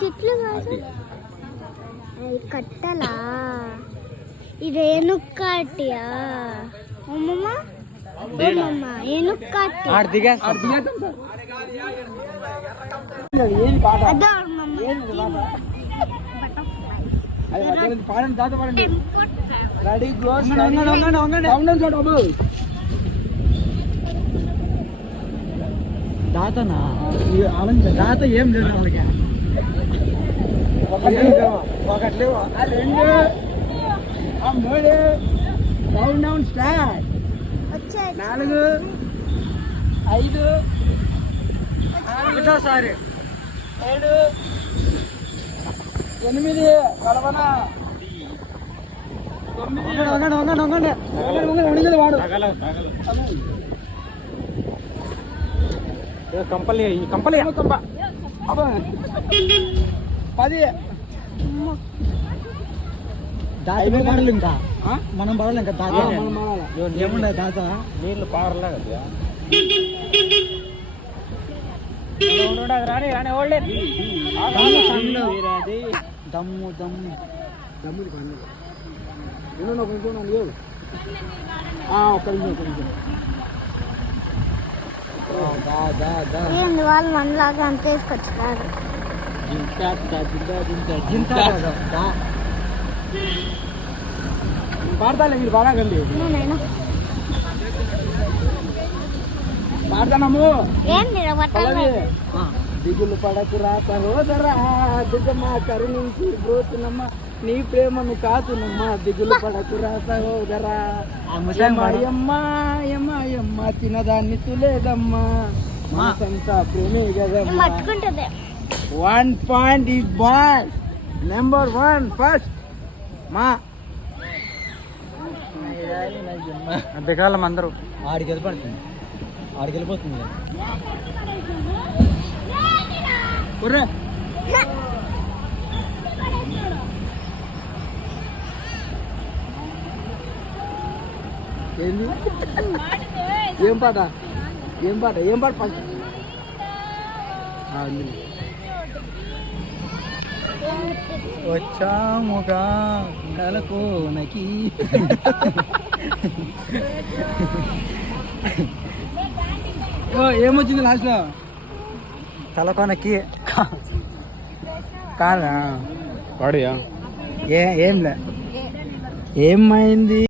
చెట్లు కాదు కట్టలా ఇది ఏనుక్కాటియా అమ్మమ్మ అమ్మమ్మ ఏనుక్కాటి దాతనా దాత ఏం లేదు వాళ్ళకి ఒకటి లేవు రెండు మూడు డౌన్ డౌన్ స్టార్ట్ 4 5 ఒకటోసారి 7 8 కడవన 9 వాడు కంపల్లి 10 దాని పడలు ఇంకా మనం పడాలి ఇంకా దాత ఏముండే దాత నీళ్ళు పారలే కదా దమ్ము దమ్ము దమ్ముది పండుగ కొంచెం ఒక్క నిమిషం వాళ్ళు మనలాగా అంత వేసుకొచ్చినారు పాడతాలే మీరు పాడకండి పాడతానము దిగులు పడకురా సహోదరా దిగమ్మ కరుణించి బ్రోతునమ్మ నీ ప్రేమను కాచునమ్మా దిగులు పడకురా సహోదరా యమ్మ తినదాన్ని తులేదమ్మా మాసంతా ప్రేమే కదమ్మా 1 పాయింట్ ఈ బాయ్ నెంబర్ 1 ఫస్ట్ మా దిగాలం అందరూ ఆడికి వెళ్ళిపోతుంది ఏంది ఏం పాట ఫస్ట్ వచ్చాముగా కలకోనకి ఏమొచ్చింది లాస్ట్ లో కలకోనకి కాదా ఏం లే ఏమైంది